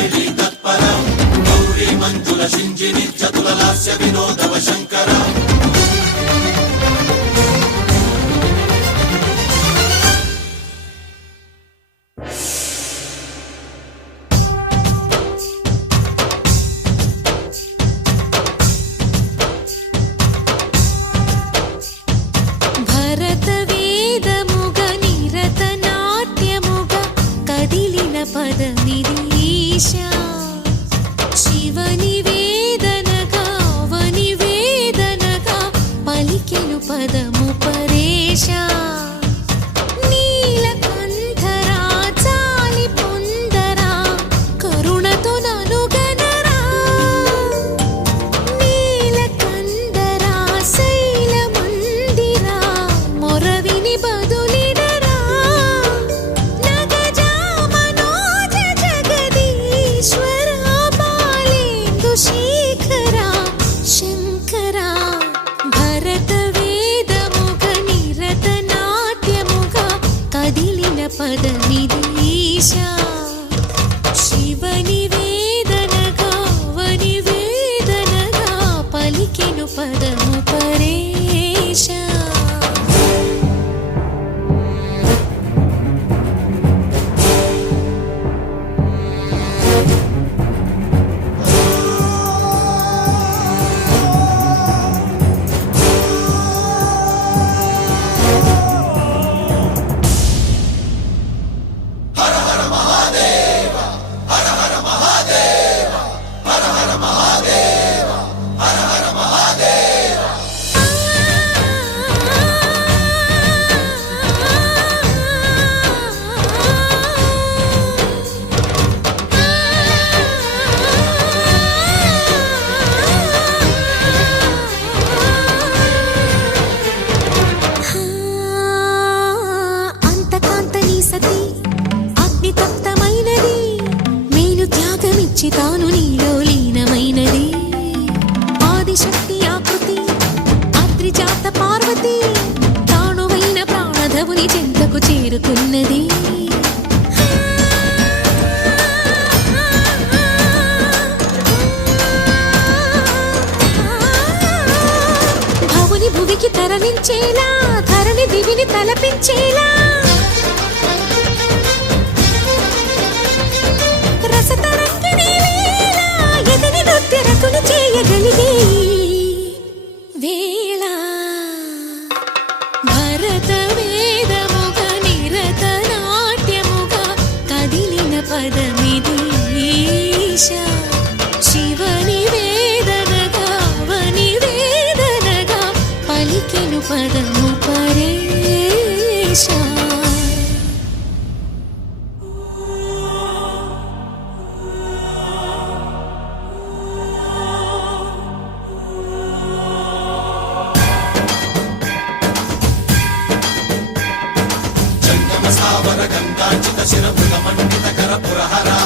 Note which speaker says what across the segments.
Speaker 1: కేళి తత్పరం గౌరీ మంజుల శింజిని చతుల లాస్య వినోదవ శంకర
Speaker 2: పదమిది పదము పరేశా కదిలిన పదమిది తాను నీలో లీనమైనది. ఆదిశక్తి ఆకృతి అద్రిజాత పార్వతి తానువైన ప్రాణధవుని చెంతకు చేరుకున్నది. భవుని భువికి తరలించేలా ధరణి దివిని తలపించేలా శివని వేదనగా వని వేదనగా పలికెను పదము పరేశా
Speaker 1: జంగమ స్థావర గంగాచిత శిరమృగ మండిత కర పురహరా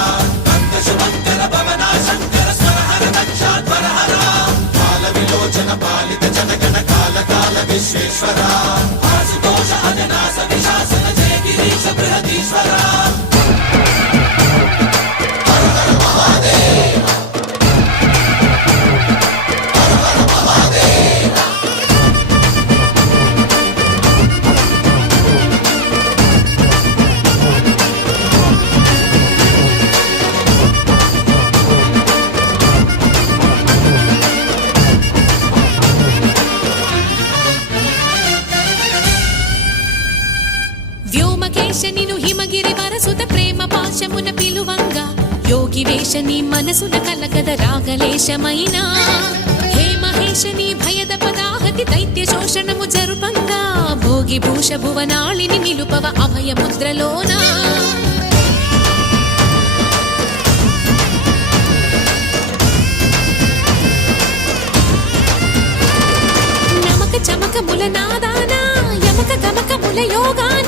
Speaker 2: Shut up. ఆకాశమున పిలువంగా యోగి వేషని మనసున కలగద రాగలేశమైనా. హే మహేషని భయద పదాహతి దైత్య శోషణము జరుపంగా భోగి భూష భువనాళిని నిలుపవ అభయ ముద్రలోన. నమక చమక ముల నాదానా యమక గమక ముల యోగానా.